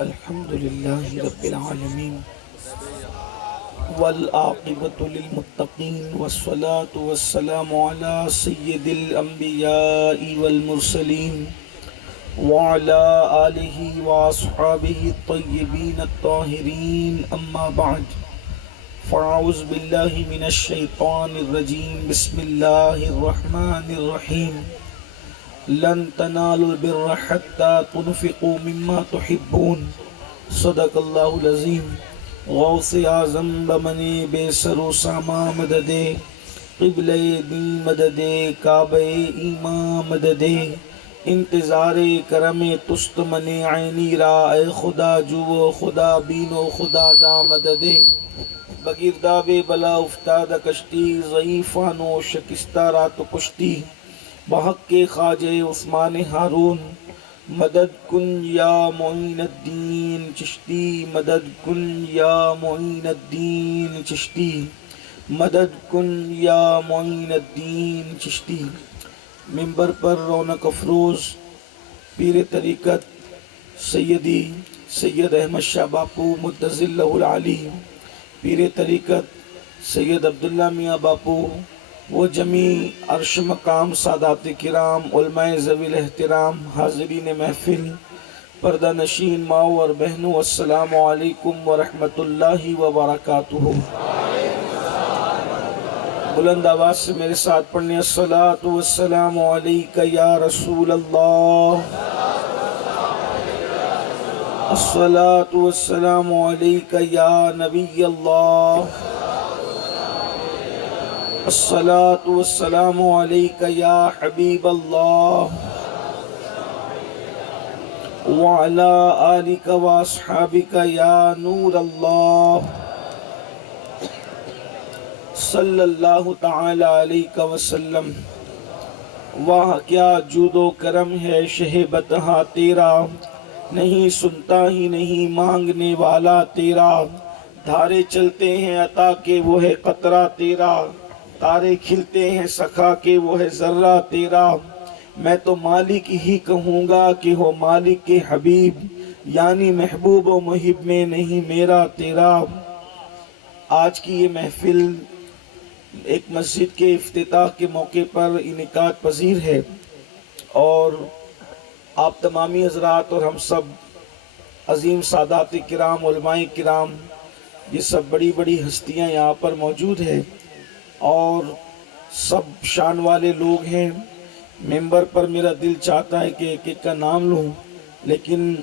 الحمد للہ رب العالمین والعاقبۃ للمتقین والصلاة والسلام علی سید الانبیاء والمرسلین وعلی آلہ واصحابہ الطیبین الطاہرین اما بعد فاعوذ باللہ من الشیطان الرجیم بسم اللہ الرحمن الرحیم لن تنالوا البر حتى تنفقوا مما تحبون صدق اللہ العظیم غوث اعظم بمنے بے سر و ساما مددے قبلہ دی مددے کعبہ ایمان مددے انتظار کرم تست من عینی را اے خدا جو خدا بینو خدا دا مددے بگرداب بلا افتاد کشتی ضعیفانو شکستہ رات کشتی بحق کے خواجہ عثمان ہارون مدد کن یا معین الدین چشتی مدد کن یا معین الدین چشتی مدد کن یا معین الدین چشتی۔ ممبر پر رونق افروز پیر طریقت سیدی سید احمد شاہ باپو مدظل له العلی، پیر طریقت سید عبداللہ میاں باپو، وہ جمیع عرش مقام سادات کرام علماء ذوی الاحترام حاضرین محفل پردہ نشین ماؤں اور بہنوں، السلام علیکم ورحمۃ اللہ وبرکاتہ۔ بلند آواز سے میرے ساتھ پڑھنے الصلاۃ والسلام علیک یا رسول اللہ، الصلاۃ والسلام علیک یا نبی اللہ، الصلاۃ والسلام علیک یا حبیب اللہ وعلی آلک واصحابک یا نور اللہ صلی اللہ تعالی علیہ وسلم۔ واہ کیا جود و کرم ہے شہ بطحہ تیرا، نہیں سنتا ہی نہیں مانگنے والا تیرا، دھارے چلتے ہیں عطا کے وہ ہے قطرہ تیرا، تارے کھلتے ہیں سخا کے وہ ہے ذرہ تیرا، میں تو مالک ہی کہوں گا کہ ہو مالک کے حبیب، یعنی محبوب و محب میں نہیں میرا تیرا۔ آج کی یہ محفل ایک مسجد کے افتتاح کے موقع پر انعقاد پذیر ہے، اور آپ تمامی حضرات اور ہم سب عظیم سادات کرام علماء کرام، یہ سب بڑی بڑی ہستیاں یہاں پر موجود ہیں اور سب شان والے لوگ ہیں۔ ممبر پر میرا دل چاہتا ہے کہ ایک ایک کا نام لوں، لیکن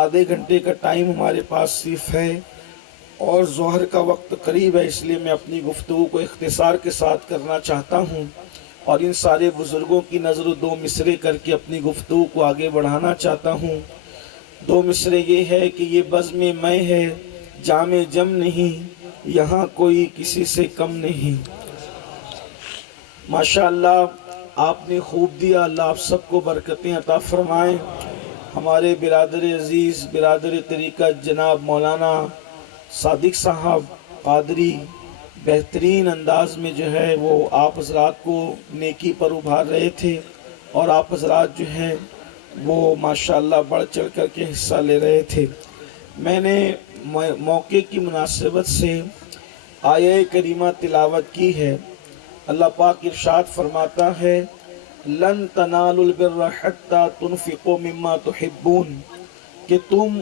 آدھے گھنٹے کا ٹائم ہمارے پاس صرف ہے اور ظہر کا وقت قریب ہے، اس لیے میں اپنی گفتگو کو اختصار کے ساتھ کرنا چاہتا ہوں اور ان سارے بزرگوں کی نظر و دو مصرے کر کے اپنی گفتگو کو آگے بڑھانا چاہتا ہوں۔ دو مصرے یہ ہے کہ یہ بزم میں ہے جام جم نہیں، یہاں کوئی کسی سے کم نہیں۔ ماشاءاللہ آپ نے خوب دیا، اللہ آپ سب کو برکتیں عطا فرمائیں۔ ہمارے برادر عزیز برادر طریقت جناب مولانا صادق صاحب قادری بہترین انداز میں جو ہے وہ آپ حضرات کو نیکی پر ابھار رہے تھے، اور آپ حضرات جو ہیں وہ ماشاءاللہ بڑھ چڑھ کر کے حصہ لے رہے تھے۔ میں نے موقع کی مناسبت سے آیہ کریمہ تلاوت کی ہے۔ اللہ پاک ارشاد فرماتا ہے لن تنالوا البر حتى تنفقوا مما تحبون، کہ تم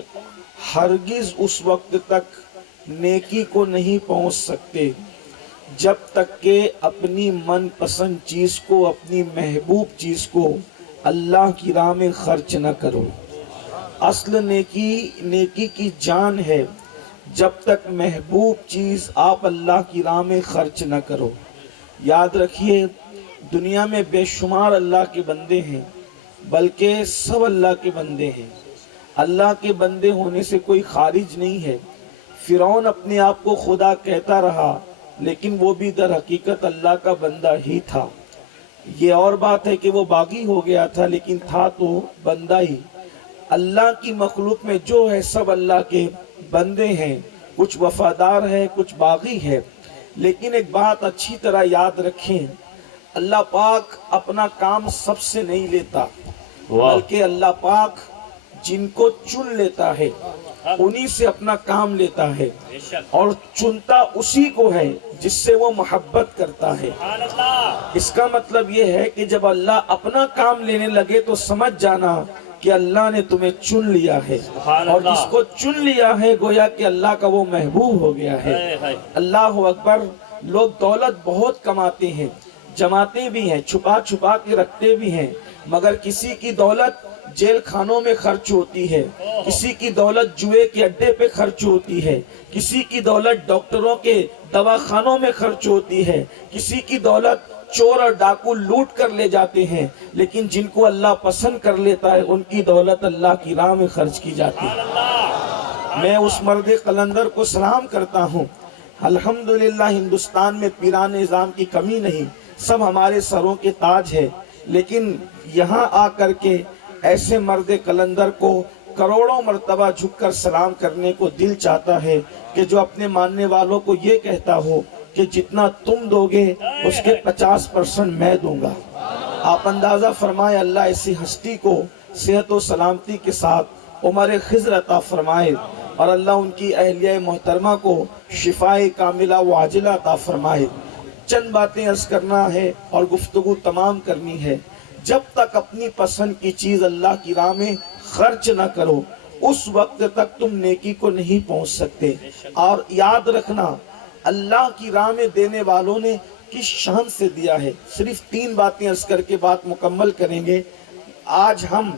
ہرگز اس وقت تک نیکی کو نہیں پہنچ سکتے جب تک کہ اپنی من پسند چیز کو، اپنی محبوب چیز کو اللہ کی راہ میں خرچ نہ کرو۔ اصل نیکی کی جان ہے جب تک محبوب چیز آپ اللہ کی راہ میں خرچ نہ کرو۔ یاد رکھیے دنیا میں بے شمار اللہ کے بندے ہیں، بلکہ سب اللہ کے بندے ہیں۔ اللہ کے بندے ہونے سے کوئی خارج نہیں ہے۔ فرعون اپنے آپ کو خدا کہتا رہا، لیکن وہ بھی در حقیقت اللہ کا بندہ ہی تھا۔ یہ اور بات ہے کہ وہ باغی ہو گیا تھا، لیکن تھا تو بندہ ہی۔ اللہ کی مخلوق میں جو ہے سب اللہ کے بندے ہیں، کچھ وفادار ہے کچھ باغی ہے۔ لیکن ایک بات اچھی طرح یاد رکھیں، اللہ پاک اپنا کام سب سے نہیں لیتا، بلکہ اللہ پاک جن کو چن لیتا ہے انہی سے اپنا کام لیتا ہے اور چنتا اسی کو ہے جس سے وہ محبت کرتا ہے۔ اس کا مطلب یہ ہے کہ جب اللہ اپنا کام لینے لگے تو سمجھ جانا کہ اللہ نے تمہیں چن لیا ہے، اور جس کو چن لیا ہے گویا کہ اللہ کا وہ محبوب ہو گیا ہے۔ اللہ اکبر۔ لوگ دولت بہت کماتے ہیں، جماتے بھی ہیں، چھپا چھپا کے رکھتے بھی ہیں، مگر کسی کی دولت جیل خانوں میں خرچ ہوتی ہے، کسی کی دولت جوئے کے اڈے پہ خرچ ہوتی ہے، کسی کی دولت ڈاکٹروں کے دواخانوں میں خرچ ہوتی ہے، کسی کی دولت چور اور ڈاکو لوٹ کر لے جاتے ہیں، لیکن جن کو اللہ پسند کر لیتا ہے ان کی دولت اللہ کی راہ میں خرچ کی جاتی ہے۔ میں اس مرد قلندر کو سلام کرتا ہوں۔ الحمدللہ ہندوستان میں پیران نظام کی کمی نہیں، سب ہمارے سروں کے تاج ہے، لیکن یہاں آ کر کے ایسے مرد قلندر کو کروڑوں مرتبہ جھک کر سلام کرنے کو دل چاہتا ہے کہ جو اپنے ماننے والوں کو یہ کہتا ہو کہ جتنا تم دو گے اس کے 50% میں دوں گا۔ آپ اندازہ فرمائے اللہ ایسی ہستی کو صحت و سلامتی کے ساتھ عمر خضر عطا فرمائے، اور اللہ ان کی اہلیہ محترمہ کو شفائے کاملہ و عاجلہ عطا فرمائے۔ چند باتیں عرض کرنا ہے اور گفتگو تمام کرنی ہے۔ جب تک اپنی پسند کی چیز اللہ کی راہ میں خرچ نہ کرو اس وقت تک تم نیکی کو نہیں پہنچ سکتے۔ اور یاد رکھنا اللہ کی راہ میں دینے والوں نے کس شان سے دیا ہے۔ صرف 3 باتیں عرض کر کے بات مکمل کریں گے۔ آج ہم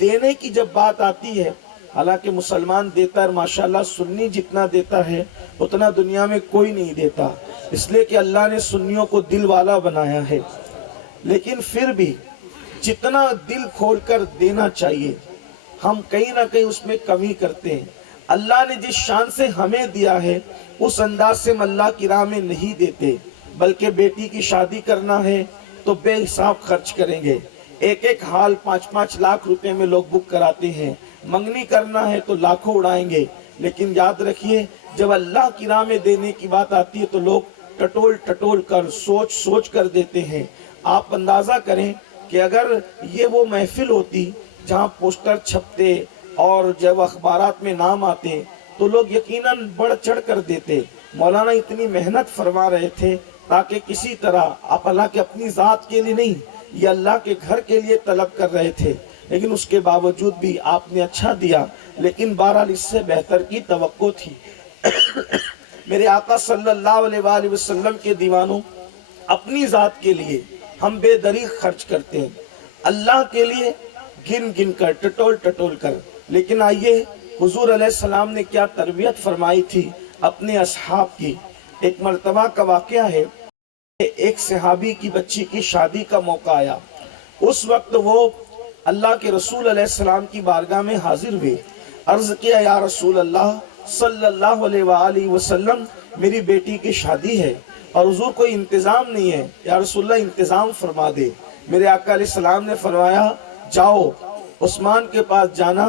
دینے کی جب بات آتی ہے، حالانکہ مسلمان دیتا ہے، ماشاءاللہ سنی جتنا دیتا ہے اتنا دنیا میں کوئی نہیں دیتا، اس لیے کہ اللہ نے سنیوں کو دل والا بنایا ہے، لیکن پھر بھی جتنا دل کھول کر دینا چاہیے ہم کہیں نہ کہیں اس میں کمی کرتے ہیں۔ اللہ نے جس شان سے ہمیں دیا ہے اس انداز سے ہم اللہ کی راہ میں نہیں دیتے، بلکہ بیٹی کی شادی کرنا ہے تو بے حساب خرچ کریں گے، ایک ہال 5-5 لاکھ روپے میں لوگ بک کراتے ہیں، منگنی کرنا ہے تو لاکھوں اڑائیں گے، لیکن یاد رکھیے جب اللہ کی راہ میں دینے کی بات آتی ہے تو لوگ ٹٹول کر سوچ کر دیتے ہیں۔ آپ اندازہ کریں کہ اگر یہ وہ محفل ہوتی جہاں پوسٹر چھپتے اور جب اخبارات میں نام آتے تو لوگ یقیناً بڑھ چڑھ کر دیتے۔ مولانا اتنی محنت فرما رہے تھے تاکہ کسی طرح آپ اللہ کے اپنی ذات کے لیے نہیں، یہ اللہ کے گھر کے لیے طلب کر رہے تھے، لیکن اس کے باوجود بھی آپ نے اچھا دیا، لیکن بہرحال اس سے بہتر کی توقع تھی۔ میرے آقا صلی اللہ علیہ وآلہ وسلم کے دیوانوں، اپنی ذات کے لیے ہم بے دریغ خرچ کرتے ہیں، اللہ کے لیے گن گن کر ٹٹول کر، لیکن آئیے حضور علیہ السلام نے کیا تربیت فرمائی تھی اپنے اصحاب کی۔ ایک مرتبہ کا واقعہ ہے، ایک صحابی کی بچی کی شادی کا موقع آیا، اس وقت وہ اللہ کے رسول علیہ السلام کی بارگاہ میں حاضر ہوئے، عرض کیا یا رسول اللہ صلی اللہ علیہ وآلہ وسلم میری بیٹی کی شادی ہے اور حضور کوئی انتظام نہیں ہے، یا رسول اللہ انتظام فرما دے۔ میرے آقا علیہ السلام نے فرمایا جاؤ عثمان کے پاس جانا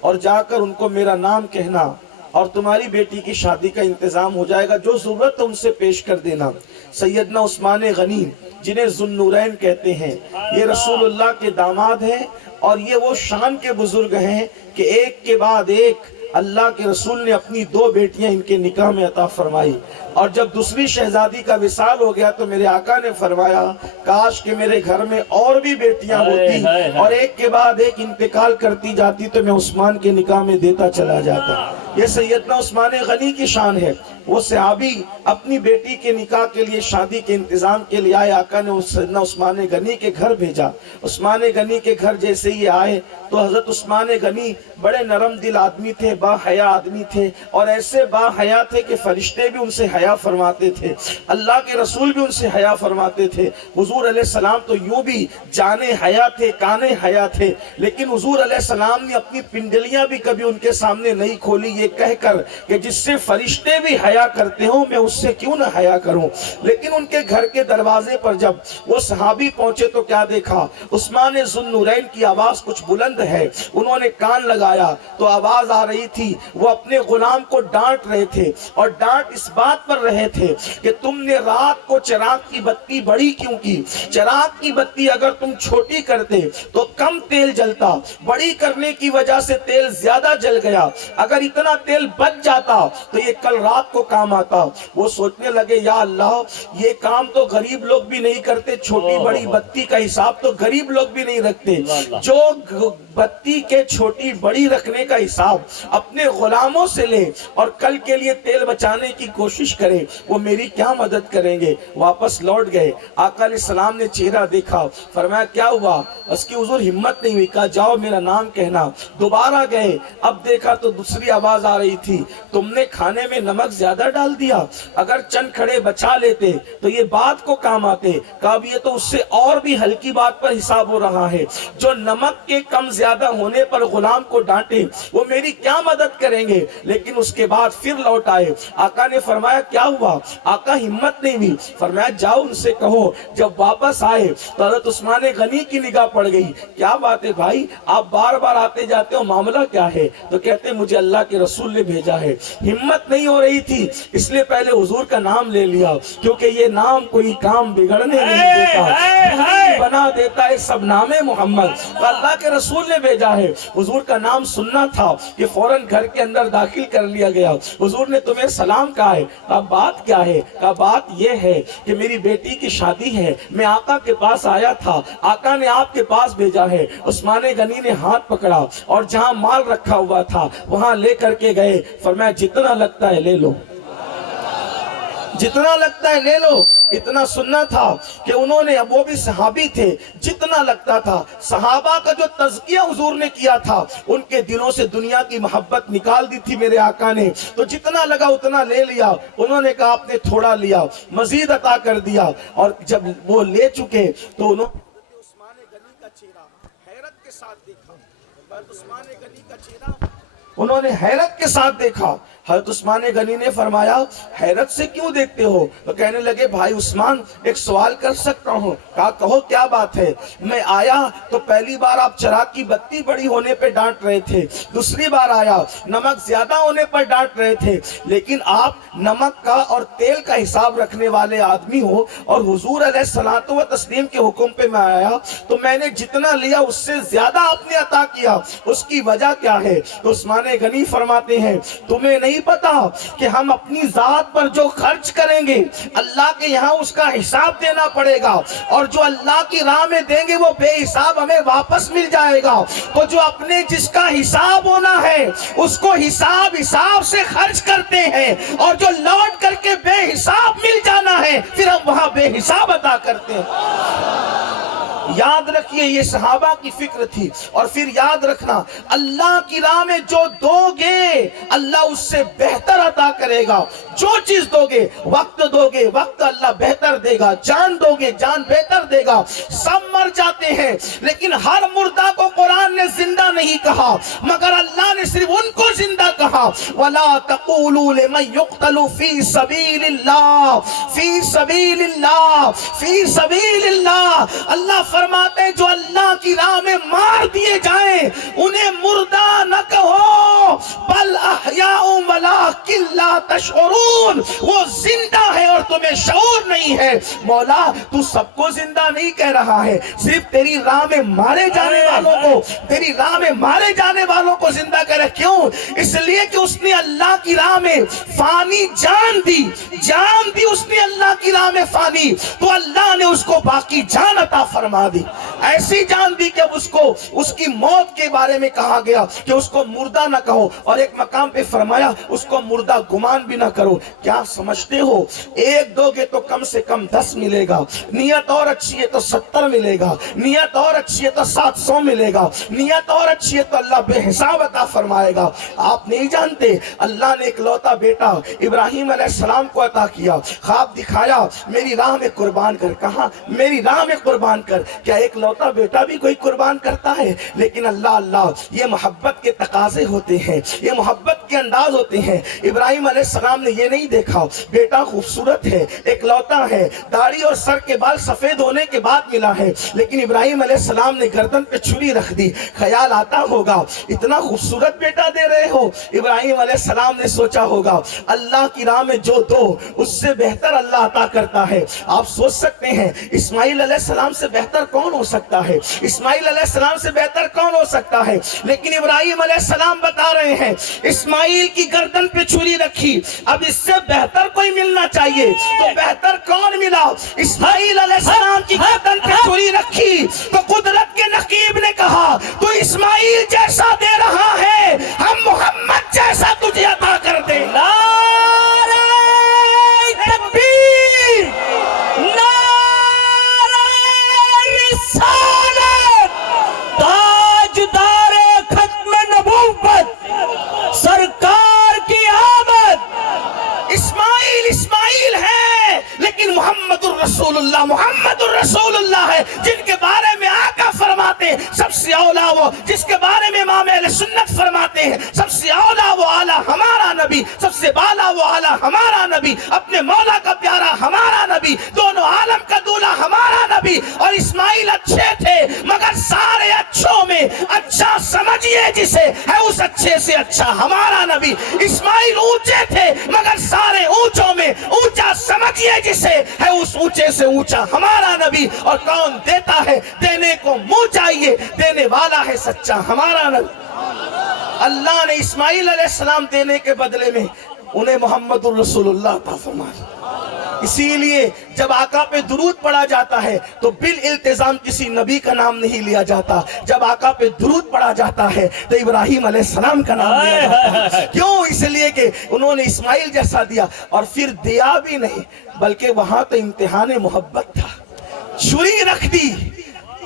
اور جا کر ان کو میرا نام کہنا اور تمہاری بیٹی کی شادی کا انتظام ہو جائے گا، جو ضرورت ان سے پیش کر دینا۔ سیدنا عثمان غنی جنہیں ذو النورین کہتے ہیں، یہ رسول اللہ کے داماد ہیں اور یہ وہ شان کے بزرگ ہیں کہ ایک کے بعد ایک اللہ کے رسول نے اپنی 2 بیٹیاں ان کے نکاح میں عطا فرمائی، اور جب دوسری شہزادی کا وصال ہو گیا تو میرے آقا نے فرمایا کاش کہ میرے گھر میں اور بھی بیٹیاں ہوتی اور ایک کے بعد ایک انتقال کرتی جاتی تو میں عثمان کے نکاح میں دیتا چلا جاتا۔ یہ سیدنا عثمان غنی کی شان ہے، وہ صحابی اپنی بیٹی کے نکاح کے لیے شادی کے انتظام کے لیے آئے، آقا نے سیدنا عثمان غنی کے گھر بھیجا۔ عثمان غنی کے گھر جیسے ہی آئے تو حضرت عثمان غنی بڑے نرم دل آدمی تھے، با حیا آدمی تھے، اور ایسے با حیا تھے کہ فرشتے بھی ان سے حیا فرماتے تھے، اللہ کے رسول بھی ان سے حیا فرماتے تھے۔ حضور علیہ السلام تو یوں بھی جانے حیا تھے، کانے حیا تھے، لیکن حضور علیہ السلام نے اپنی پنڈلیاں بھی کبھی ان کے سامنے نہیں کھولی، یہ کہہ کر کہ جس سے فرشتے بھی حیا حیا کرتے ہو میں اس سے کیوں نہ حیا کروں. لیکن ان کے گھر کے دروازے پر جب وہ صحابی پہنچے تو کیا دیکھا؟ عثمان ذو النورین کی آواز کچھ بلند ہے. انہوں نے کان لگایا تو آواز آ رہی تھی. وہ اپنے غلام کو ڈانٹ رہے تھے اور ڈانٹ اس بات پر رہے تھے کہ تم نے رات کو چراغ کی بتی بڑی کیوں کی؟ چراغ کی بتی اگر تم چھوٹی کرتے تو کم تیل جلتا، بڑی کرنے کی وجہ سے تیل زیادہ جل گیا. اگر اتنا تیل بچ جاتا تو یہ کل رات کو کام آتا. وہ سوچنے لگے یا اللہ یہ کام تو غریب لوگ بھی نہیں کرتے، چھوٹی بڑی بتی کا حساب تو غریب لوگ بھی نہیں رکھتے. جو بتی کے چھوٹی بڑی رکھنے کا حساب اپنے غلاموں سے لے اور کل کے لیے تیل بچانے کی کوشش کرے وہ میری کیا مدد کریں گے. واپس لوٹ گئے. آقا علیہ السلام نے چہرہ دیکھا، فرمایا کیا ہوا؟ اس کی حضور ہمت نہیں ہوئی، کہا جاؤ میرا نام کہنا. دوبارہ گئے، اب دیکھا تو دوسری آواز آ رہی تھی، تم نے کھانے میں نمک زیادہ ڈال دیا، اگر چند کھڑے بچا لیتے تو یہ بات کو کام آتے. کہا اب یہ تو اس سے اور بھی ہلکی بات پر حساب ہو رہا ہے. جو نمک کے کم زیادہ ہونے پر غلام کو ڈانٹے وہ میری کیا مدد کریں گے. لیکن اس کے بعد پھر لوٹ آئے. آقا نے فرمایا کیا ہوا؟ آقا ہمت نہیں ہوئی. فرمایا جاؤ ان سے کہو. جب واپس آئے تو حضرت عثمان غنی کی نگاہ پڑ گئی. کیا بات ہے بھائی، آپ بار بار آتے جاتے ہو، معاملہ کیا ہے؟ تو کہتے مجھے اللہ کے رسول نے بھیجا ہے. ہمت نہیں ہو رہی تھی اس لیے پہلے حضور کا نام لے لیا، کیونکہ یہ نام کوئی کام بگڑنے نہیں دیتا، بنا دیتا ہے سب نام محمد. تو اللہ کے رسول نے بھیجا ہے. حضور کا نام سننا تھا کہ فوراً گھر کے اندر داخل کر لیا گیا. حضور نے تمہیں سلام کہا ہے. کہا بات کیا ہے؟ کہا بات یہ ہے کہ میری بیٹی کی شادی ہے، میں آقا کے پاس آیا تھا، آقا نے آپ کے پاس بھیجا ہے. عثمان غنی نے ہاتھ پکڑا اور جہاں مال رکھا ہوا تھا وہاں لے کر کے گئے. فرمایا جتنا لگتا ہے لے لو، جتنا لگتا ہے لے لو. اتنا سننا تھا کہ انہوں نے، وہ بھی صحابی تھے، جتنا لگتا تھا. صحابہ کا جو تزکیہ حضور نے کیا تھا ان کے دلوں سے دنیا کی محبت نکال دی تھی میرے آقا نے. تو جتنا لگا اتنا لے لیا. انہوں نے کہا آپ نے تھوڑا لیا، مزید عطا کر دیا. اور جب وہ لے چکے تو انہوں نے عثمان غنی کا چہرہ حیرت کے ساتھ دیکھا. عثمان غنی کا چہرہ انہوں نے حیرت کے ساتھ دیکھا. حضرت عثمان غنی نے فرمایا حیرت سے کیوں دیکھتے ہو؟ تو کہنے لگے بھائی عثمان ایک سوال کر سکتا ہوں؟ کہا کہو کیا بات ہے. میں آیا تو پہلی بار آپ چراغ کی بتی بڑی ہونے پہ ڈانٹ رہے تھے، دوسری بار آیا نمک زیادہ ہونے پر ڈانٹ رہے تھے، لیکن آپ نمک کا اور تیل کا حساب رکھنے والے آدمی ہو اور حضور علیہ الصلوۃ والتسلیم کے حکم پہ میں آیا تو میں نے جتنا لیا اس سے زیادہ آپ نے عطا کیا، اس کی وجہ کیا ہے؟ تو عثمان غنی فرماتے ہیں تمہیں نہیں پتا کہ ہم اپنی ذات پر جو خرچ کریں گے اللہ کے یہاں اس کا حساب دینا پڑے گا، اور جو اللہ کی راہ میں دیں گے وہ بے حساب ہمیں واپس مل جائے گا. تو جو اپنے جس کا حساب ہونا ہے اس کو حساب سے خرچ کرتے ہیں، اور جو لوٹ کر کے بے حساب مل جانا ہے پھر ہم وہاں بے حساب عطا کرتے ہیں. یاد رکھیے یہ صحابہ کی فکر تھی. اور پھر یاد رکھنا اللہ کی راہ میں جو دو گے اللہ اس سے بہتر عطا کرے گا. جو چیز دو گے، وقت دو گے وقت اللہ بہتر دے گا، جان دو گے جان بہتر دے گا. سب مر جاتے ہیں لیکن ہر مردہ کو قرآن نے زندہ نہیں کہا، مگر اللہ نے صرف ان کو زندہ کہا. وَلَا تَقُولُوا لِمَنْ يُقْتَلُ فِي سَبِيلِ اللَّهِ فِي سَبِيلِ اللَّهِ فِي سَبِيلِ اللَّهِ. اللہ فرماتے ہیں جو اللہ کی راہ میں مار دیے جائیں انہیں مردہ نہ کہو، بل احیاء ولکن لا تشعرون، وہ زندہ ہے اور تمہیں شعور نہیں ہے. مولا تو سب کو زندہ نہیں کہہ رہا ہے، صرف تیری راہ میں مارے جانے والوں کو، تیری راہ میں مارے جانے والوں کو زندہ کہہ رہے. کیوں؟ اس لیے کہ اس نے اللہ کی راہ میں فانی جان دی، جان دی اس نے اللہ کی راہ میں فانی، تو اللہ نے اس کو باقی جان عطا فرما دی. ایسی جان دی کہ اب اس کو اس کی موت کے بارے میں کہا گیا کہ اس کو مردہ نہ کہو، اور ایک مقام پہ فرمایا اس کو مردہ گمان بھی نہ کرو. کیا سمجھتے ہو ایک دو گے تو کم سے کم 10 ملے گا، نیت اور اچھی ہے تو 70 ملے گا، نیت اور اچھی ہے تو 700 ملے گا، نیت اور اچھی ہے تو اللہ بے حساب عطا فرمائے گا. آپ نہیں جانتے اللہ نے ایک لوتا بیٹا ابراہیم علیہ السلام کو عطا کیا، خواب دکھایا میری راہ میں قربان کر. کہاں؟ میری راہ میں قربان کر. کیا ایک لوتا بیٹا بھی کوئی قربان کرتا ہے؟ لیکن اللہ یہ محبت کے تقاضے ہوتے ہیں، یہ محبت کے انداز ہوتے ہیں. ابراہیم علیہ علیہ السلام نے یہ نہیں دیکھا بیٹا خوبصورت ہے، اکلوتا ہے، داڑھی اور سر کے بال سفید ہونے کے بعد ملا ہے، لیکن ابراہیم علیہ السلام نے گردن پہ چھری رکھ دی۔ خیال آتا ہوگا اتنا خوبصورت بیٹا دے رہے ہو، ابراہیم علیہ السلام نے سوچا ہوگا اللہ کی راہ میں جو دو اس سے بہتر اللہ عطا کرتا ہے۔ آپ سوچ سکتے ہیں اسماعیل علیہ السلام سے بہتر کون ہو سکتا ہے، اسماعیل علیہ السلام سے بہتر کون ہو سکتا ہے، لیکن ابراہیم علیہ السلام بتا رہے ہیں اسماعیل کی گردن پہ چھری رکھی، اب اس سے بہتر کوئی ملنا چاہیے، تو بہتر کون ملا؟ اسماعیل علیہ السلام کی گردن پہ چھری رکھی تو قدرت کے نقیب نے کہا تو اسماعیل جیسا دے رہا ہے ہم محمد جیسا تجھے عطا کر دیں۔ نعرہ تکبیر، نعرہ رسالت، تاجدار ختم نبوت، سرکار کی آمد۔ اسماعیل ہے لیکن محمد الرسول اللہ، محمد الرسول اللہ ہے جن کے بارے میں آقا فرماتے ہیں سب سے اولا وہ، جس کے بارے میں امام اہل سنت فرماتے ہیں سب سے اولا وہ اعلیٰ ہمارا نبی، سب سے بالا وہ اعلیٰ ہمارا نبی، اپنے مولا کا پیارا ہمارا نبی، دونوں عالم کا دولہ ہمارا نبی۔ اور اسماعیل اچھے تھے مگر سارے اچھوں میں اچھا سمجھیے جسے ہے اس اچھے سے اچھا ہمارا نبی۔ اسماعیل اونچے تھے مگر سارے اونچوں میں اونچا سمجھیے جسے ہے اس اونچے سے اونچا ہمارا نبی۔ اور کون دیتا ہے دینے کو منہ چاہیے، دینے والا ہے سچا ہمارا نبی۔ اللہ نے اسماعیل علیہ السلام دینے کے بدلے میں انہیں محمد الرسول اللہ عطا فرمایا۔ اسی لیے جب آقا پہ درود پڑھا جاتا ہے تو بالالتزام کسی نبی کا نام نہیں لیا جاتا، جب آقا پہ درود پڑھا جاتا ہے تو ابراہیم علیہ السلام کا نام لیا جاتا ہے۔ کیوں؟ اس لیے کہ انہوں نے اسماعیل جیسا دیا، اور پھر دیا بھی نہیں بلکہ وہاں تو امتحان محبت تھا، چھری رکھ دی۔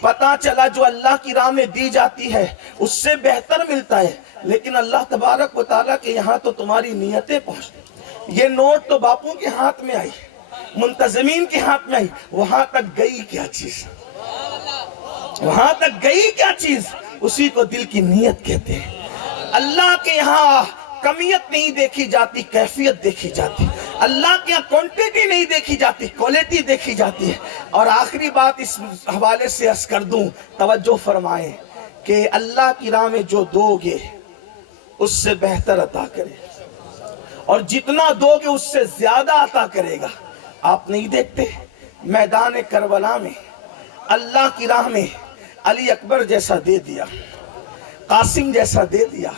پتا چلا جو اللہ کی راہ میں دی جاتی ہے اس سے بہتر ملتا ہے، لیکن اللہ تبارک و تعالیٰ کے یہاں تو تمہاری نیتیں پہنچتی۔ یہ نوٹ تو باپوں کے ہاتھ میں آئی، منتظمین کے ہاتھ میں آئی، وہاں تک گئی کیا چیز، وہاں تک گئی کیا چیز، اسی کو دل کی نیت کہتے ہیں۔ اللہ کے یہاں کمیت نہیں دیکھی جاتی، کیفیت دیکھی جاتی۔ اللہ کے یہاں کوانٹیٹی نہیں دیکھی جاتی، کوالٹی دیکھی جاتی ہے۔ اور آخری بات اس حوالے سے عرض کر دوں، توجہ فرمائیں کہ اللہ کی راہ میں جو دو گے اس سے بہتر عطا کرے، اور جتنا دو گے اس سے زیادہ عطا کرے گا۔ آپ نہیں دیکھتے میدان کربلا میں اللہ کی راہ میں علی اکبر جیسا دے دیا، قاسم جیسا دے دیا،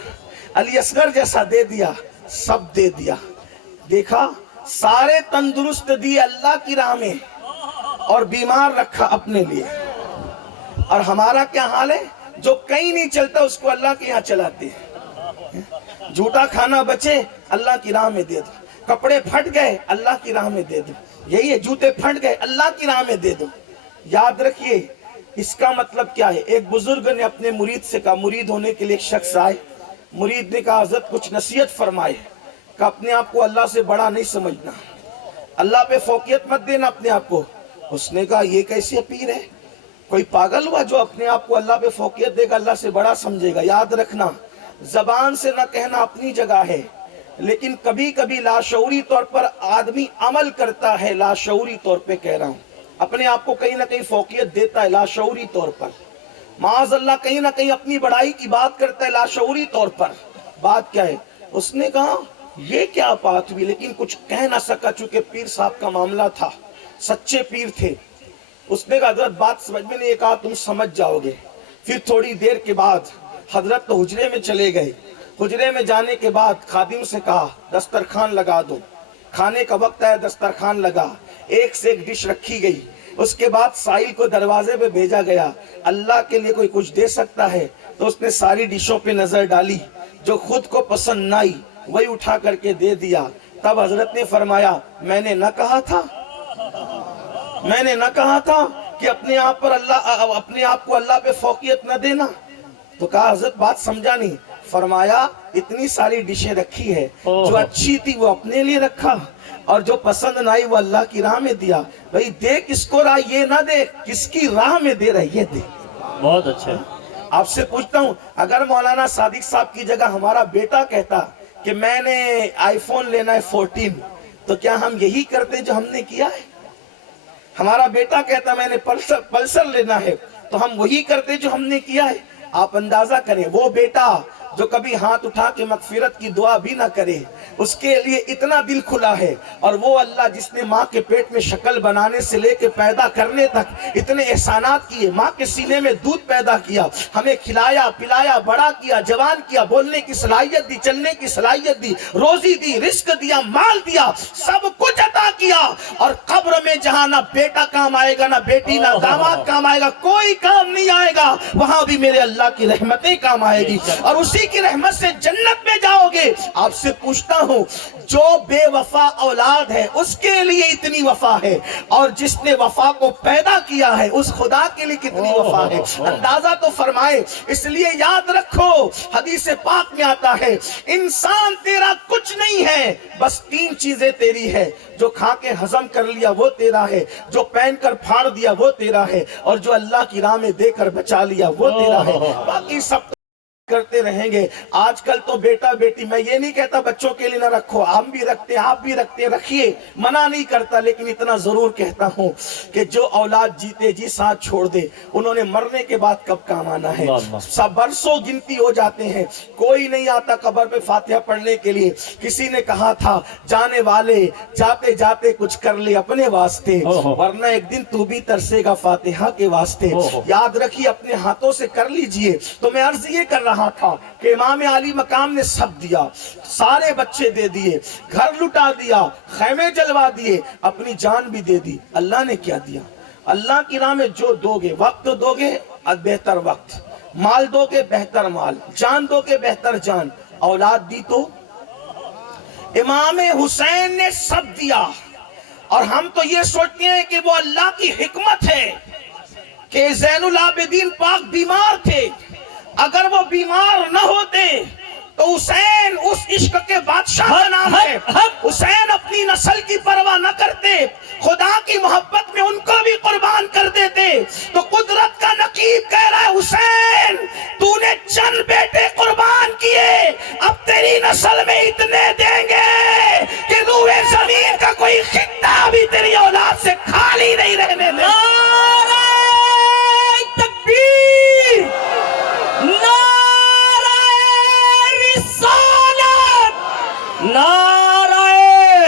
علی اصغر جیسا دے دیا، سب دے دیا۔ دیکھا سارے تندرست دیے اللہ کی راہ میں اور بیمار رکھا اپنے لیے۔ اور ہمارا کیا حال ہے؟ جو کہیں نہیں چلتا اس کو اللہ کے یہاں چلاتے ہیں۔ جھوٹا کھانا بچے اللہ کی راہ میں دے دو، کپڑے پھٹ گئے اللہ کی راہ میں دے دو، یہی ہے جوتے پھٹ گئے اللہ کی راہ میں دے دو۔ یاد رکھیے اس کا مطلب کیا ہے؟ ایک بزرگ نے اپنے مرید سے کہا، مرید ہونے کے لیے ایک شخص آئے، مرید نے کہا حضرت کچھ نصیحت فرمائے، کہ اپنے آپ کو اللہ سے بڑا نہیں سمجھنا، اللہ پہ فوقیت مت دینا اپنے آپ کو۔ اس نے کہا یہ کیسی پیر ہے؟ کوئی پاگل ہوا جو اپنے آپ کو اللہ پہ فوقیت دے گا، اللہ سے بڑا سمجھے گا؟ یاد رکھنا زبان سے نہ کہنا اپنی جگہ ہے، لیکن کبھی کبھی لاشعوری طور پر آدمی عمل کرتا ہے، لاشعوری طور پہ کہہ رہا ہوں، اپنے آپ کو کہیں نہ کہیں فوقیت دیتا ہے لاشعوری طور پر، معاذ اللہ کہیں نہ کہیں اپنی بڑائی کی بات کرتا ہے لاشعوری طور پر۔ بات کیا ہے؟ اس نے کہا یہ کیا بات ہوئی، لیکن کچھ کہہ نہ سکا چونکہ پیر صاحب کا معاملہ تھا، سچے پیر تھے۔ اس نے کہا حضرت بات سمجھ میں نہیں، کہا تم سمجھ جاؤ گے۔ پھر تھوڑی دیر کے بعد حضرت تو حجرے میں چلے گئے، حجرے میں جانے کے بعد خادم سے کہا دسترخوان لگا دو۔ کھانے کا وقت آیا، دسترخوان لگا، ایک سے ایک ڈش رکھی گئی۔ اس کے بعد سائل کو دروازے پہ بھیجا گیا، اللہ کے لیے کوئی کچھ دے سکتا ہے؟ تو اس نے ساری ڈشوں پہ نظر ڈالی، جو خود کو پسند نہ آئی وہی اٹھا کر کے دے دیا۔ تب حضرت نے فرمایا میں نے نہ کہا تھا، میں نے نہ کہا تھا کہ اپنے آپ کو اللہ پہ فوقیت نہ دینا؟ تو کہا حضرت بات سمجھا نہیں۔ فرمایا اتنی ساری ڈشیں رکھی ہے، جو اچھی تھی وہ اپنے لیے رکھا اور جو پسند نہ آئی وہ اللہ کی راہ میں دیا۔ بھئی دے کس کو راہ، یہ نہ دے کس کی راہ میں دے رہا یہ دے۔ بہت اچھا۔ آپ سے پوچھتا ہوں اگر مولانا صادق صاحب کی جگہ ہمارا بیٹا کہتا کہ میں نے آئی فون لینا ہے 14، تو کیا ہم یہی کرتے جو ہم نے کیا ہے؟ ہمارا بیٹا کہتا میں نے پلسر لینا ہے، تو ہم وہی کرتے جو ہم نے کیا ہے؟ آپ اندازہ کریں، وہ بیٹا جو کبھی ہاتھ اٹھا کے مغفرت کی دعا بھی نہ کرے، اس کے لیے اتنا دل کھلا ہے، اور وہ اللہ جس نے ماں کے پیٹ میں شکل بنانے سے لے کے پیدا کرنے تک اتنے احسانات کیے، ماں کے سینے میں دودھ پیدا کیا، ہمیں کھلایا پلایا بڑا کیا، جوان کیا، بولنے کی صلاحیت دی، چلنے کی صلاحیت دی، روزی دی، رزق دیا، مال دیا، سب کچھ عطا کیا، اور قبر میں جہاں نہ بیٹا کام آئے گا، نہ بیٹی، نہ داماد کام آئے گا، کوئی کام نہیں آئے گا، وہاں بھی میرے اللہ کی رحمتیں کام آئے گی، اور اسی کی رحمت سے جنت میں جاؤ گے۔ آپ سے پوچھتا ہوں، جو بے وفا اولاد ہے اس کے لیے اتنی وفا ہے، اور جس نے وفا کو پیدا کیا ہے اس خدا کے لیے کتنی وفا ہے؟ اندازہ تو فرمائے۔ اس لیے یاد رکھو، حدیث پاک میں آتا ہے، انسان تیرا کچھ نہیں ہے، بس 3 چیزیں تیری ہے، جو کھا کے ہضم کر لیا وہ تیرا ہے، جو پہن کر پھاڑ دیا وہ تیرا ہے، اور جو اللہ کی راہ میں دے کر بچا لیا وہ تیرا ہے، باقی سب کرتے رہیں گے۔ آج کل تو بیٹا بیٹی، میں یہ نہیں کہتا بچوں کے لیے نہ رکھو، ہم بھی رکھتے ہیں، آپ بھی رکھتے ہیں، رکھیے، منع نہیں کرتا، لیکن اتنا ضرور کہتا ہوں کہ جو اولاد جیتے جی ساتھ چھوڑ دے، انہوں نے مرنے کے بعد کب کام آنا ہے؟ سب برسوں گنتی ہو جاتے ہیں، کوئی نہیں آتا قبر پہ فاتحہ پڑھنے کے لیے۔ کسی نے کہا تھا، جانے والے جاتے جاتے کچھ کر لے اپنے واسطے، ورنہ ایک دن تو بھی ترسے گا فاتحہ کے واسطے۔ یاد رکھیے، اپنے ہاتھوں سے کر لیجئے۔ تو میں عرض یہ کر رہا تھا کہ امام علی مقام نے سب دیا، سارے بچے دے دیے، گھر لٹا دیا، خیمے جلوا دیے، اپنی جان بھی دے دی۔ اللہ نے کیا دیا؟ اللہ کی راہ میں جو دو گے، وقت دو گے بہتر وقت، مال دو گے بہتر مال، جان دو گے بہتر جان، اولاد دی تو؟ امام حسین نے سب دیا، اور ہم تو یہ سوچتے ہیں کہ وہ اللہ کی حکمت ہے کہ زین العابدین پاک بیمار تھے، اگر وہ بیمار نہ ہوتے تو حسین اس عشق کے بادشاہ کا نام ہے، حسین اپنی نسل کی پرواہ نہ کرتے، خدا کی محبت میں ان کو بھی قربان کر دیتے۔ تو قدرت کا نقیب کہہ رہا ہے، حسین تو نے چند بیٹے قربان کیے، اب تیری نسل میں اتنے دیں گے کہ روئے زمین کا کوئی خطہ بھی تیری اولاد سے خالی نہیں رہنے دے۔ نعرہ تکبیر، نعرہ رسالت، نعرہ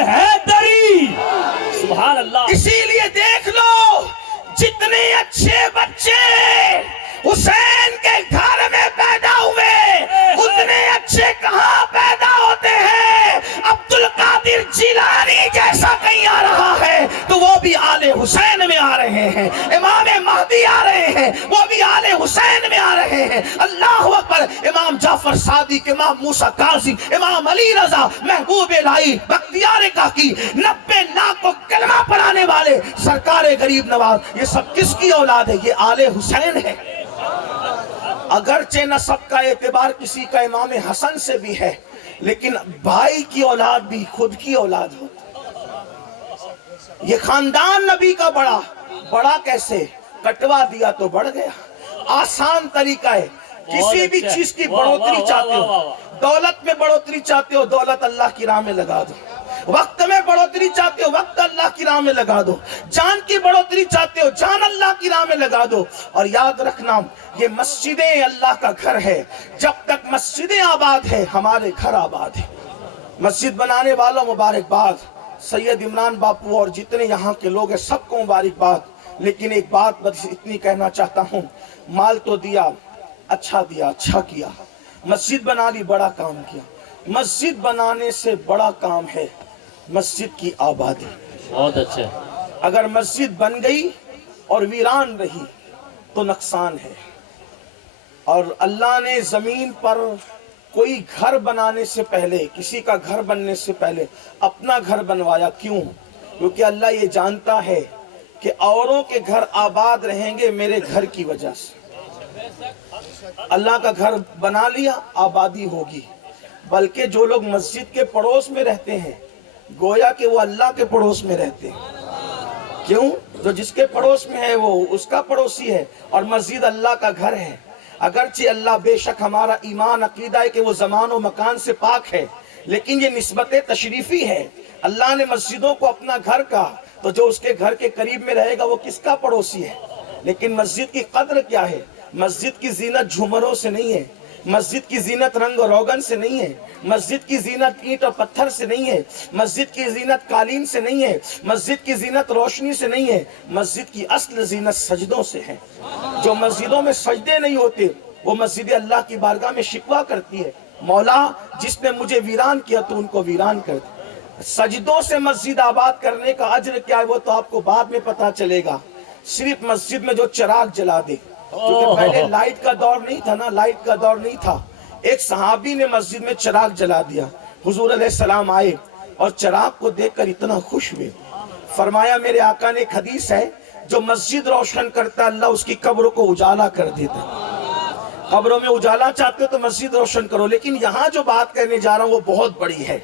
حیدری، سبحان اللہ۔ اسی لیے دیکھ لو، جتنے اچھے بچے حسین کے گھر میں پیدا ہوئے، اتنے اچھے کہاں پیدا ہوتے ہیں؟ عبد القادر جیلانی جیسا کہیں آ رہا ہے تو وہ بھی آل حسین میں آ رہے ہیں، امام مہدی آ رہے ہیں وہ بھی آل حسین میں آ رہے ہیں۔ اللہ اکبر۔ امام جعفر صادق، امام موسیٰ کاظم، امام علی رضا، محبوب الہی، بختیار کاکی، 90 لاکھ کو کلمہ پڑھانے والے، سرکار غریب نواز، یہ سب کس کی اولاد ہے؟ یہ آل حسین ہے۔ اگرچہ نسب کا اعتبار کسی کا امام حسن سے بھی ہے، لیکن بھائی کی اولاد بھی خود کی اولاد ہوتی۔ یہ خاندان نبی کا بڑا کیسے؟ کٹوا دیا تو بڑھ گیا۔ آسان طریقہ ہے، کسی بھی چیز کی بڑھوتری چاہتے ہو، دولت میں بڑھوتری چاہتے ہو، دولت اللہ کی راہ میں لگا دو، وقت میں بڑھوتری چاہتے ہو، وقت اللہ کی راہ میں لگا دو، جان کی بڑھوتری چاہتے ہو، جان اللہ کی راہ میں لگا دو۔ اور یاد رکھنا، یہ مسجدیں اللہ کا گھر ہے، جب تک مسجدیں آباد ہے ہمارے گھر آباد ہے۔ مسجد بنانے والوں مبارکباد، سید عمران باپو اور جتنے یہاں کے لوگ ہیں سب کو مبارکباد۔ لیکن ایک بات بس اتنی کہنا چاہتا ہوں، مال تو دیا، اچھا کیا، مسجد بنا لی، بڑا کام کیا۔ مسجد بنانے سے بڑا کام ہے مسجد کی آبادی۔ بہت اچھا۔ اگر مسجد بن گئی اور ویران رہی تو نقصان ہے۔ اور اللہ نے زمین پر کوئی گھر بنانے سے پہلے، کسی کا گھر بننے سے پہلے اپنا گھر بنوایا۔ کیوں؟ کیونکہ اللہ یہ جانتا ہے کہ اوروں کے گھر آباد رہیں گے میرے گھر کی وجہ سے۔ اللہ کا گھر بنا لیا، آبادی ہوگی۔ بلکہ جو لوگ مسجد کے پڑوس میں رہتے ہیں، گویا کہ وہ اللہ کے پڑوس میں رہتے ہیں۔ کیوں؟ جو جس کے پڑوس میں ہے وہ اس کا پڑوسی ہے، اور مسجد اللہ کا گھر ہے۔ اگرچہ اللہ بے شک ہمارا ایمان عقیدہ ہے کہ وہ زمان و مکان سے پاک ہے، لیکن یہ نسبت تشریفی ہے. اللہ نے مسجدوں کو اپنا گھر کہا تو جو اس کے گھر کے قریب میں رہے گا وہ کس کا پڑوسی ہے. لیکن مسجد کی قدر کیا ہے؟ مسجد کی زینت جھومروں سے نہیں ہے، مسجد کی زینت رنگ و روغن سے نہیں ہے، مسجد کی زینت اینٹ اور پتھر سے نہیں ہے، مسجد کی زینت قالین سے نہیں ہے، مسجد کی زینت روشنی سے نہیں ہے. مسجد کی اصل زینت سجدوں سے ہے. جو مسجدوں میں سجدے نہیں ہوتے وہ مسجد اللہ کی بارگاہ میں شکوہ کرتی ہے، مولا جس نے مجھے ویران کیا تو ان کو ویران کر دے. سجدوں سے مسجد آباد کرنے کا اجر کیا ہے وہ تو آپ کو بعد میں پتا چلے گا. صرف مسجد میں جو چراغ جلا دے، کیونکہ پہلے لائٹ کا دور نہیں تھا نا، لائٹ کا دور نہیں تھا. ایک صحابی نے مسجد میں چراغ جلا دیا. حضور علیہ السلام آئے اور چراغ کو دیکھ کر اتنا خوش ہوئے. فرمایا میرے آقا نے ایک حدیث ہے، جو مسجد روشن کرتا اللہ اس کی قبروں کو اجالا کر دیتا. قبروں میں اجالا چاہتے ہو تو مسجد روشن کرو. لیکن یہاں جو بات کرنے جا رہا ہوں وہ بہت بڑی ہے.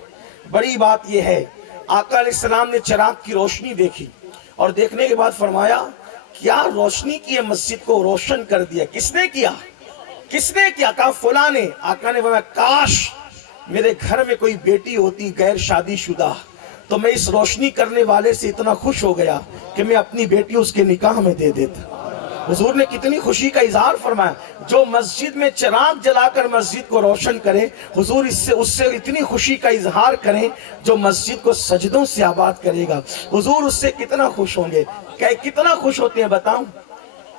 بڑی بات یہ ہے، آقا علیہ السلام نے چراغ کی روشنی دیکھی اور دیکھنے کے بعد فرمایا کیا روشنی کی مسجد کو روشن کر دیا. کس نے کیا؟ کس نے کیا؟ کہا فلاں نے. آقا نے فرمایا کاش میرے گھر میں کوئی بیٹی ہوتی غیر شادی شدہ تو میں اس روشنی کرنے والے سے اتنا خوش ہو گیا کہ میں اپنی بیٹی اس کے نکاح میں دے دیتا. حضور نے کتنی خوشی کا اظہار فرمایا. جو مسجد میں چراغ جلا کر مسجد کو روشن کرے، حضور اس سے اتنی خوشی کا اظہار کریں جو مسجد کو سجدوں سے آباد کرے گا. حضور اس سے کتنا خوش ہوں گے. کتنا خوش ہوتے ہیں بتاؤں.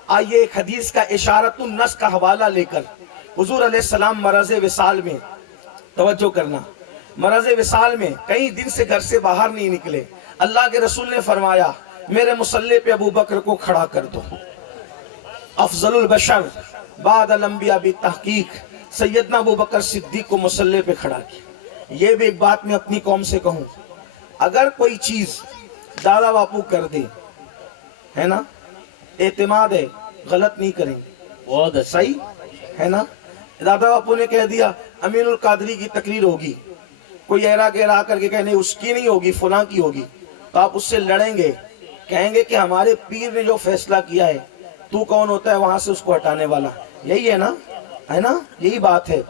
آئیے ایک حدیث کا اشارت النص کا حوالہ لے کر، حضور علیہ السلام مرض وصال میں، توجہ کرنا، مرض وصال میں کئی دن سے گھر سے باہر نہیں نکلے. اللہ کے رسول نے فرمایا میرے مصلی پہ ابو بکر کو کھڑا کر دو. افضل البشر بعد الانبیاء بالتحقیق سیدنا ابو بکر صدیق کو مصلی پہ کھڑا کیا. یہ بھی ایک بات میں اپنی قوم سے کہوں، اگر کوئی چیز دادا باپو کر دے ہے نا، اعتماد ہے، غلط نہیں کریں گے. بہت صحیح ہے نا. دادا باپو نے کہہ دیا امین القادری کی تقریر ہوگی، کوئی ایرا گیرا کر کے کہنے اس کی نہیں ہوگی فلاں کی ہوگی، تو آپ اس سے لڑیں گے، کہیں گے کہ ہمارے پیر نے جو فیصلہ کیا ہے تو کون ہوتا ہے وہاں سے اس کو ہٹانے والا. یہی ہے نا، ہے نا، یہی بات ہے.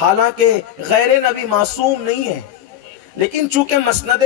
حالانکہ غیر نبی معصوم نہیں ہے، لیکن چونکہ مسند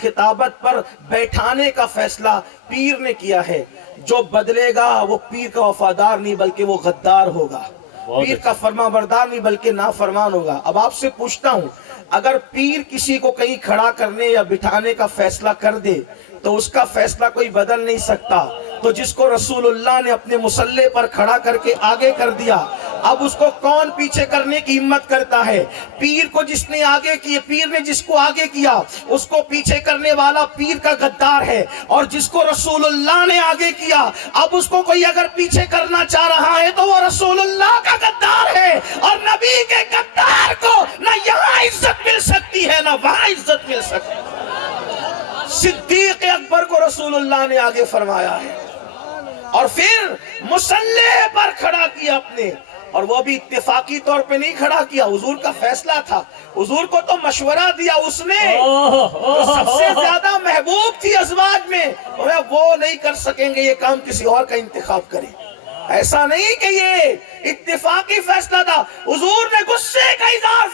خطابت پر بیٹھانے کا فیصلہ پیر نے کیا ہے، جو بدلے گا وہ پیر کا وفادار نہیں بلکہ وہ غدار ہوگا، پیر کا فرما بردار نہیں بلکہ نافرمان ہوگا. اب آپ سے پوچھتا ہوں، اگر پیر کسی کو کہیں کھڑا کرنے یا بٹھانے کا فیصلہ کر دے تو اس کا فیصلہ کوئی بدل نہیں سکتا. تو جس کو رسول اللہ نے اپنے مصلی پر کھڑا کر کے آگے کر دیا، اب اس کو کون پیچھے کرنے کی ہمت کرتا ہے؟ پیر کو جس نے آگے کیا، پیر نے جس کو آگے کیا اس کو پیچھے کرنے والا پیر کا غدار ہے. اور جس کو رسول اللہ نے آگے کیا اب اس کو کوئی اگر پیچھے کرنا چاہ رہا ہے تو وہ رسول اللہ کا غدار ہے. اور نبی کے غدار کو نہ یہاں عزت مل سکتی ہے نہ وہاں عزت مل سکتی ہے. صدیق اکبر کو رسول اللہ نے آگے فرمایا ہے اور پھر مصلی پر کھڑا کیا اپنے، اور وہ بھی اتفاقی طور پہ نہیں کھڑا کیا، حضور کا فیصلہ تھا. حضور کو تو مشورہ دیا اس نے جو سب سے زیادہ محبوب تھی ازواج میں، وہ نہیں کر سکیں گے، یہ کام کسی اور کا انتخاب کریں. ایسا نہیں کہ یہ اتفاقی فیصلہ تھا. حضور نے غصے کا اظہار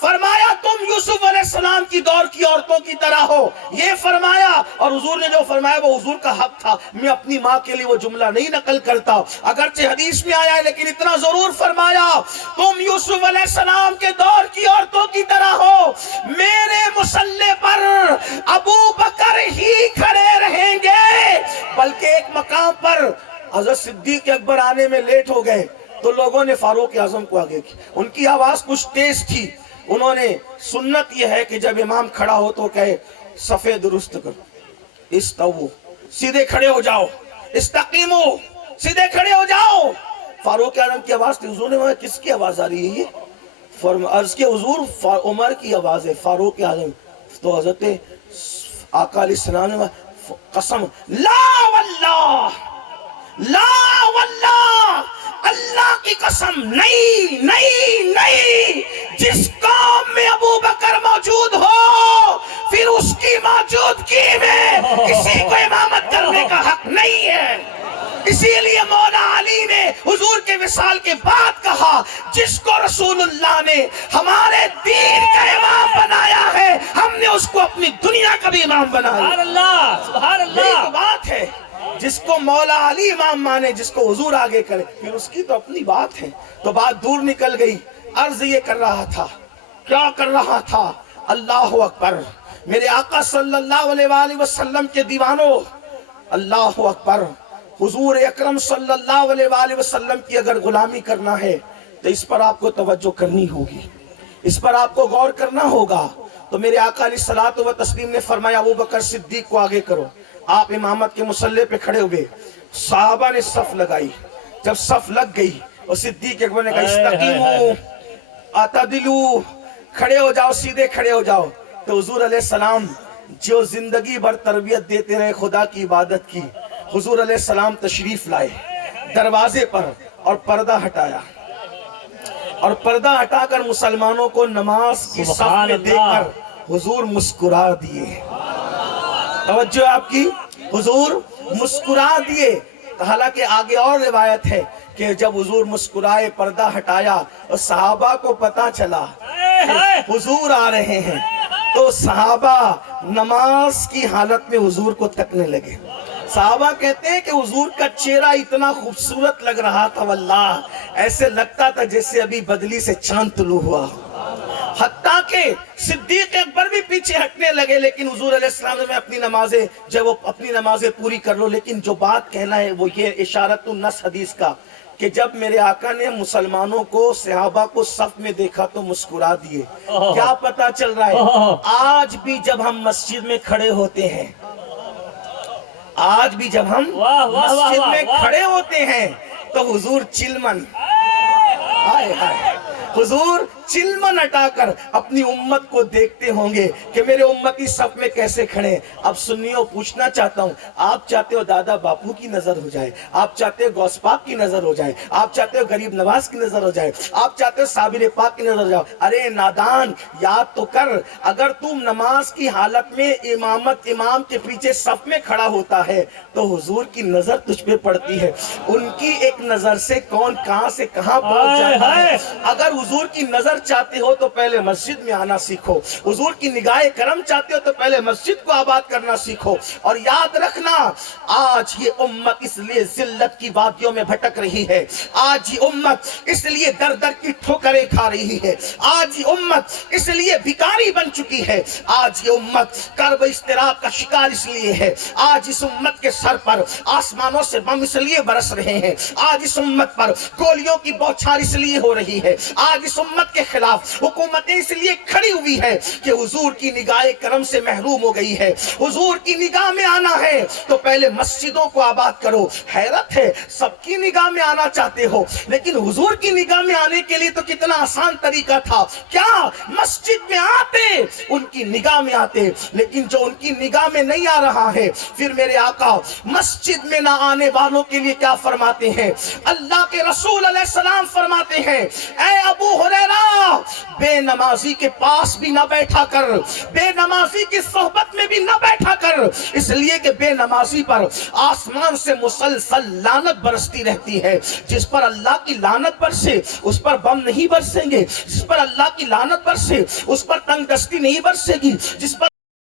فرمایا تم یوسف علیہ السلام کی دور کی عورتوں کی طرح ہو، یہ فرمایا. اور حضور نے جو فرمایا وہ حضور کا حق تھا. میں اپنی ماں کے لیے وہ جملہ نہیں نقل کرتا، اگرچہ حدیث میں آیا ہے، لیکن اتنا ضرور فرمایا تم یوسف علیہ السلام کے دور کی عورتوں کی طرح ہو. میرے مصلی پر ابو بکر ہی کھڑے رہیں گے. بلکہ ایک مقام پر حضرت صدیق اکبر آنے میں لیٹ ہو گئے تو لوگوں نے فاروق اعظم کو آگے کی. ان کی آواز کچھ تیز تھی. انہوں نے، سنت یہ ہے کہ جب امام کھڑا ہو تو کہے صفے درست کرو، استو، سیدھے کھڑے ہو جاؤ، استقیمو، سیدھے کھڑے ہو جاؤ. فاروق اعظم کی آواز تھی. حضور نے کہا کس کی آواز آ رہی ہے یہ؟ عرض کے حضور عمر کی آواز ہے، فاروق اعظم. تو حضرت آقا علیہ السلام نے قسم، لا واللہ، لا واللہ، اللہ کی قسم، نہیں نہیں نہیں. جس قوم میں ابو بکر موجود ہو پھر اس کی موجودگی میں کسی کو امامت کرنے کا حق نہیں ہے. اسی لیے مولا علی نے حضور کے وصال کے بعد کہا جس کو رسول اللہ نے ہمارے دین کبھی امام بنائی. سبحان اللہ سبحان یہی تو اللہ. بات ہے. جس کو مولا علی امام مانے, جس کو حضور آگے کرے, پھر اس کی تو اپنی بات ہے. تو بات دور نکل گئی. عرض یہ کر رہا تھا, کیا کر رہا تھا؟ اللہ اکبر. میرے آقا صلی اللہ علیہ وآلہ وسلم کے دیوانوں, اللہ اکبر. حضور اکرم صلی اللہ علیہ وآلہ وسلم کی اگر غلامی کرنا ہے تو اس پر آپ کو توجہ کرنی ہوگی, اس پر آپ کو غور کرنا ہوگا. تو میرے آقا علیہ الصلوۃ والتسلیم نے فرمایا ابو بکر صدیق کو آگے کرو. آپ امامت کے مصلی پہ کھڑے ہوئے, صحابہ نے صف لگائی. جب صف لگ گئی اور صدیق اکبر نے کہا استقیموا اعتدلوا, کھڑے ہو جاؤ, سیدھے کھڑے ہو جاؤ. تو حضور علیہ السلام جو زندگی بھر تربیت دیتے رہے خدا کی عبادت کی, حضور علیہ السلام تشریف لائے دروازے پر اور پردہ ہٹایا, اور پردہ ہٹا کر مسلمانوں کو نماز کی صف میں دیکھ کر حضور مسکرا دیے. توجہ آپ کی, حضور مسکرا دیے. حالانکہ آگے اور روایت ہے کہ جب حضور مسکرائے, پردہ ہٹایا اور صحابہ کو پتا چلا کہ حضور آ رہے ہیں, تو صحابہ نماز کی حالت میں حضور کو تکنے لگے. صحابہ کہتے ہیں کہ حضور کا چہرہ اتنا خوبصورت لگ رہا تھا, واللہ ایسے لگتا تھا جیسے ابھی بدلی سے چاند طلوع ہوا. حتیٰ کہ صدیق اکبر بھی پیچھے ہٹنے لگے, لیکن حضور علیہ السلام نے اپنی نمازیں, جب وہ اپنی نمازیں پوری کر لو. لیکن جو بات کہنا ہے وہ یہ اشارت النص حدیث کا, کہ جب میرے آقا نے مسلمانوں کو, صحابہ کو صف میں دیکھا تو مسکرا دیے. کیا پتا چل رہا ہے؟ آج بھی جب ہم مسجد میں کھڑے ہوتے ہیں, آج بھی جب ہم مسجد میں کھڑے ہوتے ہیں تو حضور چلمن, ہائے ہائے, حضور چلمن ہٹا کر اپنی امت کو دیکھتے ہوں گے کہ میرے امتی صف میں کیسے کھڑے. اب سنیو, پوچھنا چاہتا ہوں, آپ چاہتے ہو دادا باپو کی نظر ہو جائے, آپ چاہتے ہو غوث پاک کی نظر ہو جائے, آپ چاہتے ہو غریب نواز کی نظر ہو جائے, آپ چاہتے ہو صابر پاک کی نظر ہو جائے. ارے نادان, یاد تو کر, اگر تم نماز کی حالت میں امام کے پیچھے صف میں کھڑا ہوتا ہے تو حضور کی نظر تجھ پہ پڑتی ہے. ان کی ایک نظر سے کون کہاں سے کہاں پہنچ جاتا ہے. اگر حضور کی نظر چاہتے ہو تو پہلے مسجد میں آنا سیکھو, حضور کی نگاہ کرم چاہتے ہو تو پہلے مسجد کو آباد کرنا سیکھو. اور یاد رکھنا, آج یہ امت اس لیے ذلت کی وادیوں میں بھٹک رہی ہے, آج یہ امت اس لیے در در کی ٹھوکریں کھا رہی ہے, آج یہ امت اس لیے بھکاری بن چکی ہے, آج یہ امت کرب اضطراب کا شکار اس لیے ہے, آج اس امت کے سر پر آسمانوں سے بم اس لیے برس رہے ہیں, آج اس امت پر گولیوں کی بوچھار اس لیے ہو رہی ہے, آج اس امت کے خلاف حکومتیں اس لیے کھڑی ہوئی ہے کہ حضور کی نگاہ کرم سے محروم ہو گئی ہے. حضور کی نگاہ میں آنا ہے تو پہلے مسجدوں کو آباد کرو. حیرت ہے, سب کی نگاہ میں آنا چاہتے ہو, لیکن حضور کی نگاہ میں آنے کے لیے تو کتنا آسان طریقہ تھا. کیا مسجد میں آتے, ان کی نگاہ میں آتے. لیکن جو ان کی نگاہ میں نہیں آ رہا ہے, پھر میرے آقا مسجد میں نہ آنے والوں کے لیے کیا فرماتے ہیں؟ اللہ کے رسول علیہ السلام فرماتے ہیں, اے ابو ہریرہ, بے نمازی کے پاس بھی نہ بیٹھا کر, بے نمازی کی صحبت میں بھی نہ بیٹھا کر, اس لیے کہ بے نمازی پر آسمان سے مسلسل لعنت برستی رہتی ہے. جس پر اللہ کی لعنت برسے اس پر بم نہیں برسیں گے, جس پر اللہ کی لعنت برسے اس پر تنگ دستی نہیں برسے گی, جس پر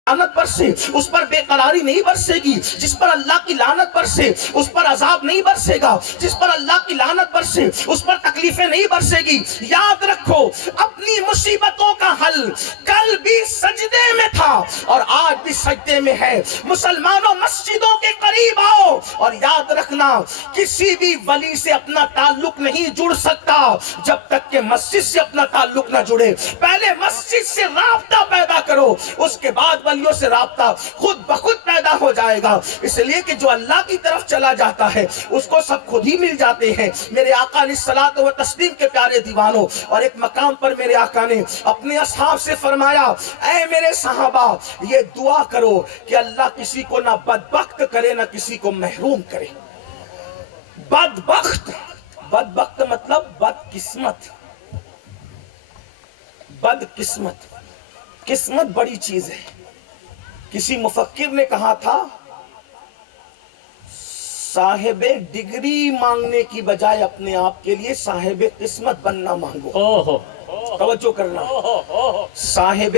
لعنت برسے اس پر بے قراری نہیں برسے گی, جس پر اللہ کی لعنت برسے اس پر عذاب نہیں برسے گا, جس پر اللہ کی لعنت برسے اس پر تکلیفیں نہیں برسے گی. یاد رکھو, اپنی مصیبتوں کا حل کل بھی سجدے میں تھا اور آج بھی سجدے میں ہے. مسلمانوں, مسجدوں کے قریب آؤ, اور یاد رکھنا, کسی بھی ولی سے اپنا تعلق نہیں جڑ سکتا جب تک کہ مسجد سے اپنا تعلق نہ جڑے. پہلے مسجد سے رابطہ پیدا کرو, اس کے بعد ولیوں سے رابطہ خود بخود پیدا ہو جائے گا. اس لیے کہ جو اللہ کی طرف چلا جاتا ہے اس کو سب خود ہی مل جاتے ہیں. میرے آقا علیہ الصلوۃ والتسلیم کے پیارے دیوانوں, اور ایک مقام پر میرے آقا نے اپنے اصحاب سے فرمایا, اے میرے صحابہ, یہ دعا کرو کہ اللہ کسی کو نہ بدبخت کرے نہ کسی کو محروم کرے. بدبخت, بدبخت مطلب بدقسمت, بدقسمت. قسمت بڑی چیز ہے. کسی مفکر نے کہا تھا, صاحب ڈگری مانگنے کی بجائے اپنے آپ کے لیے صاحب قسمت بننا مانگو. توجہ کرنا, صاحب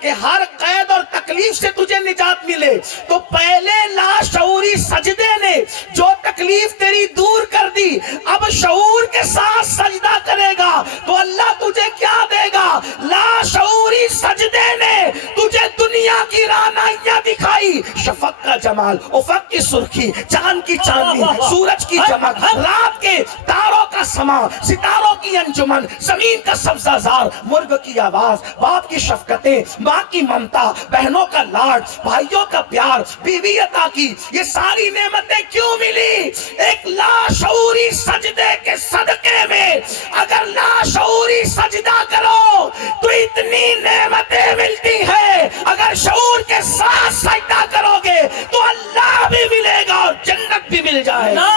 کہ ہر قید اور تکلیف سے تجھے نجات ملے، تو پہلے لاشعوری سجدے نے جو تکلیف تیری دور کر دی، اب شعور کے ساتھ سجدہ کرے گا تو اللہ تجھے کیا دے گا؟ لاشعوری سجدے نے تجھے دنیا کی رعنائیاں دکھائی، شفق کا جمال، افق کی سرخی، چاند کی چاندنی، سورج کی چمک، رات کے تاروں کا سما، ستاروں کی انجمن، زمین کا سبزہ زار، مرغ کی آواز، باپ کی شفقتیں، ماں کی ممتا، بہنوں کا لاڈ، بھائیوں کا پیار، بیوی عطا کی، یہ ساری نعمتیں کیوں ملی؟ ایک لاشعوری سجدے کے صدقے میں اگر لاشعوری سجدہ کرو تو اتنی نعمتیں ملتی ہے، اگر شعور کے ساتھ سجدہ کرو گے تو اللہ بھی ملے گا اور جنت بھی مل جائے گا۔